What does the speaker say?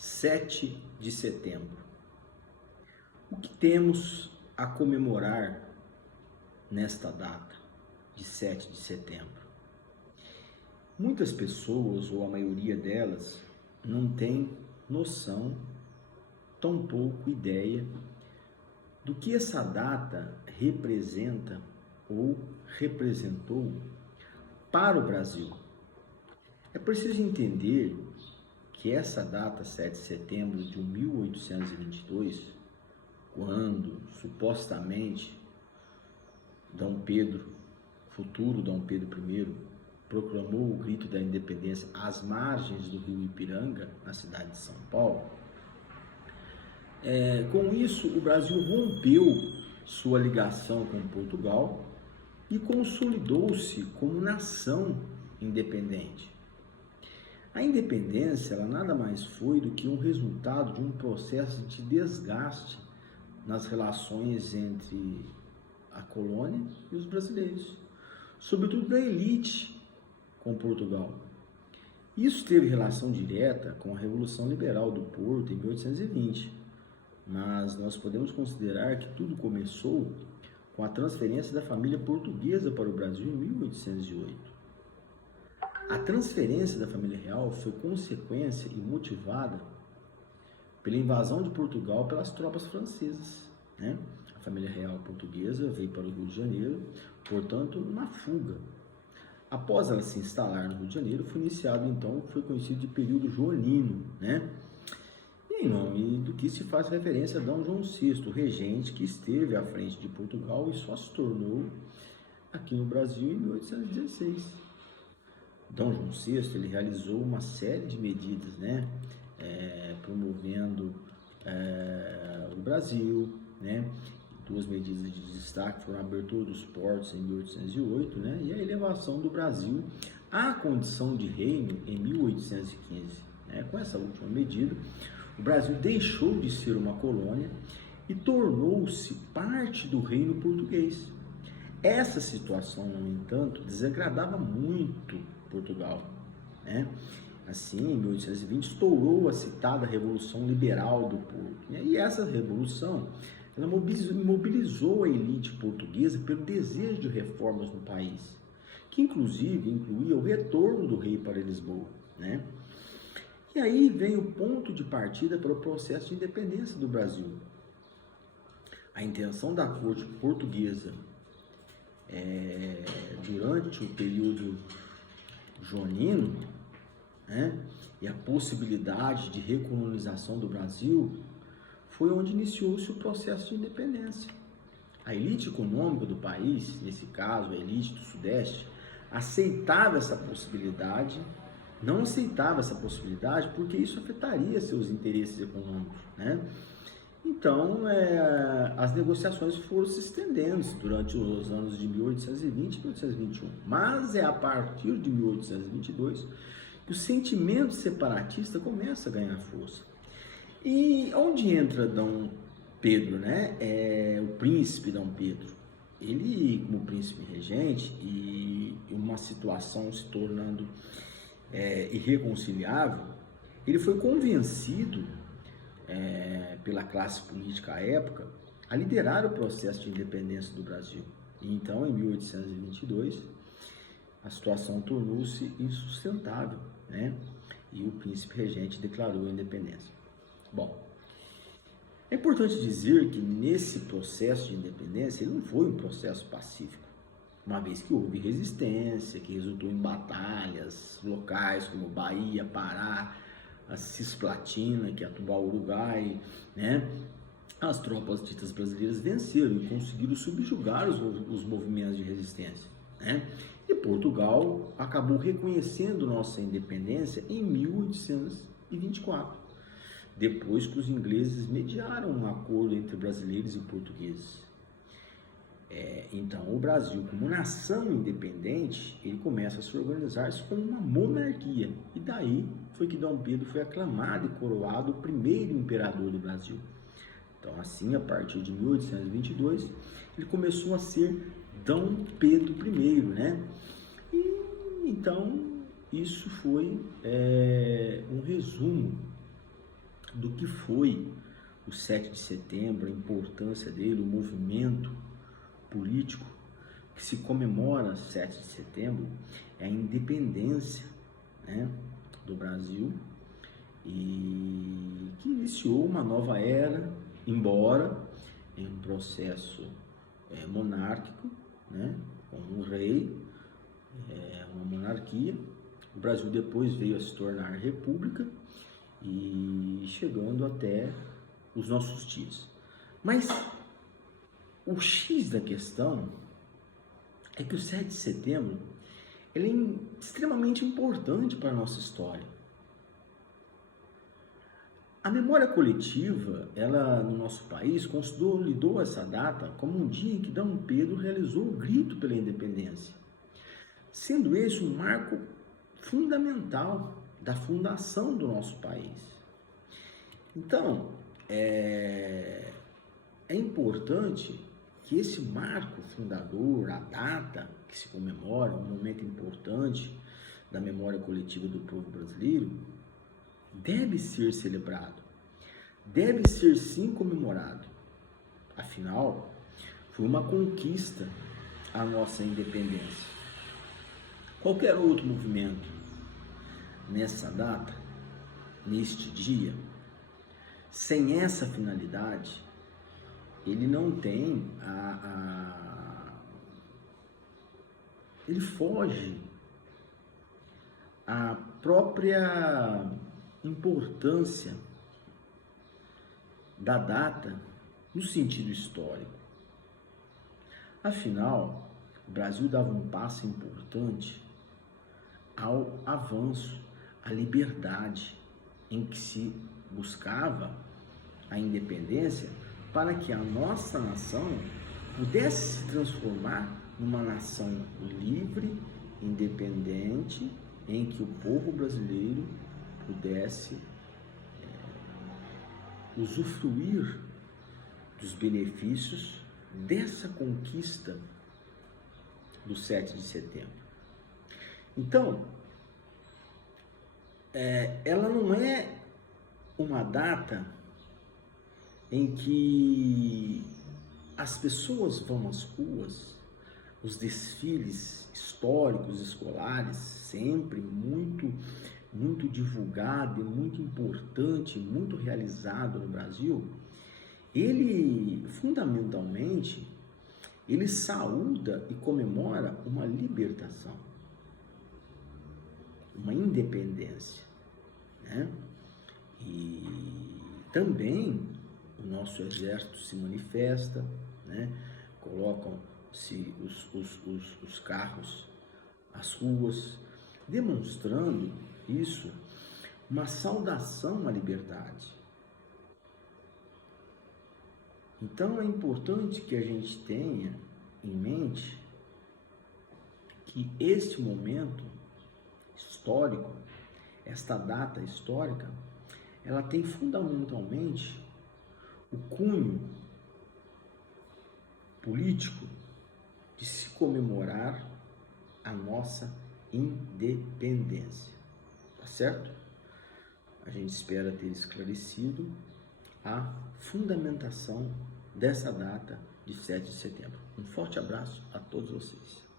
7 de setembro. O que temos a comemorar nesta data de 7 de setembro? Muitas pessoas, ou a maioria delas, não tem noção, tampouco ideia do que essa data representa ou representou para o Brasil. É preciso entender que essa data, 7 de setembro de 1822, quando supostamente Dom Pedro, futuro Dom Pedro I, proclamou o grito da independência às margens do rio Ipiranga, na cidade de São Paulo, com isso o Brasil rompeu sua ligação com Portugal e consolidou-se como nação independente. A independência, ela nada mais foi do que um resultado de um processo de desgaste nas relações entre a colônia e os brasileiros, sobretudo da elite com Portugal. Isso teve relação direta com a Revolução Liberal do Porto em 1820, mas nós podemos considerar que tudo começou com a transferência da família portuguesa para o Brasil em 1808. A transferência da família real foi consequência e motivada pela invasão de Portugal pelas tropas francesas, né? A família real portuguesa veio para o Rio de Janeiro, portanto, uma fuga. Após ela se instalar no Rio de Janeiro, foi iniciado então o que foi conhecido de período joanino, né? E em nome do que se faz referência a Dom João VI, o regente que esteve à frente de Portugal e só se tornou aqui no Brasil em 1816. Dom João VI, ele realizou uma série de medidas, né, promovendo o Brasil, né. Duas medidas de destaque foram a abertura dos portos em 1808, né, e a elevação do Brasil à condição de reino em 1815. Né. Com essa última medida, o Brasil deixou de ser uma colônia e tornou-se parte do reino português. Essa situação, no entanto, desagradava muito Portugal, né? Assim, em 1820, estourou a citada Revolução Liberal do Porto. E essa revolução, ela mobilizou a elite portuguesa pelo desejo de reformas no país, que inclusive incluía o retorno do rei para Lisboa, né? E aí vem o ponto de partida para o processo de independência do Brasil. A intenção da corte portuguesa durante o período joanino, né, e a possibilidade de recolonização do Brasil, foi onde iniciou-se o processo de independência. A elite econômica do país, nesse caso a elite do Sudeste, aceitava essa possibilidade, não aceitava essa possibilidade porque isso afetaria seus interesses econômicos, né? Então, as negociações foram se estendendo durante os anos de 1820 e 1821. Mas é a partir de 1822 que o sentimento separatista começa a ganhar força. E onde entra Dom Pedro, né? O príncipe Dom Pedro. Ele, como príncipe regente, e uma situação se tornando irreconciliável, ele foi convencido pela classe política à época, a liderar o processo de independência do Brasil. E então, em 1822, a situação tornou-se insustentável, né? E o príncipe regente declarou a independência. Bom, é importante dizer que nesse processo de independência, ele não foi um processo pacífico, uma vez que houve resistência, que resultou em batalhas locais como Bahia, Pará, a Cisplatina, que é atual Uruguai, né? As tropas ditas brasileiras venceram e conseguiram subjugar os movimentos de resistência, né? E Portugal acabou reconhecendo nossa independência em 1824, depois que os ingleses mediaram um acordo entre brasileiros e portugueses. Então, o Brasil, como nação independente, ele começa a se organizar-se como uma monarquia. E daí foi que Dom Pedro foi aclamado e coroado o primeiro imperador do Brasil. Então, assim, a partir de 1822, ele começou a ser Dom Pedro I, né? E, então, isso foi um resumo do que foi o 7 de setembro, a importância dele, o movimento político que se comemora 7 de setembro, é a independência, né, do Brasil, e que iniciou uma nova era, embora em um processo monárquico, né, com um rei, uma monarquia. O Brasil depois veio a se tornar república e chegando até os nossos dias. Mas o X da questão é que o 7 de setembro ele é extremamente importante para a nossa história. A memória coletiva, ela no nosso país, consolidou essa data como um dia em que Dom Pedro realizou o grito pela independência, sendo esse um marco fundamental da fundação do nosso país. Então, é importante que esse marco fundador, a data que se comemora, um momento importante da memória coletiva do povo brasileiro, deve ser celebrado, deve ser sim comemorado. Afinal, foi uma conquista a nossa independência. Qualquer outro movimento nessa data, neste dia, sem essa finalidade, ele não tem ele foge à própria importância da data no sentido histórico. Afinal, o Brasil dava um passo importante ao avanço, à liberdade, em que se buscava a independência para que a nossa nação pudesse se transformar numa nação livre, independente, em que o povo brasileiro pudesse usufruir dos benefícios dessa conquista do 7 de setembro. Então, ela não é uma data em que as pessoas vão às ruas, os desfiles históricos, escolares, sempre muito divulgado e muito importante, muito realizado no Brasil. Ele, fundamentalmente, ele saúda e comemora uma libertação, uma independência, né? E também o nosso exército se manifesta, né? Colocam-se os carros às ruas, demonstrando isso, uma saudação à liberdade. Então é importante que a gente tenha em mente que este momento histórico, esta data histórica, ela tem fundamentalmente o cunho político de se comemorar a nossa independência, tá certo? A gente espera ter esclarecido a fundamentação dessa data de 7 de setembro. Um forte abraço a todos vocês.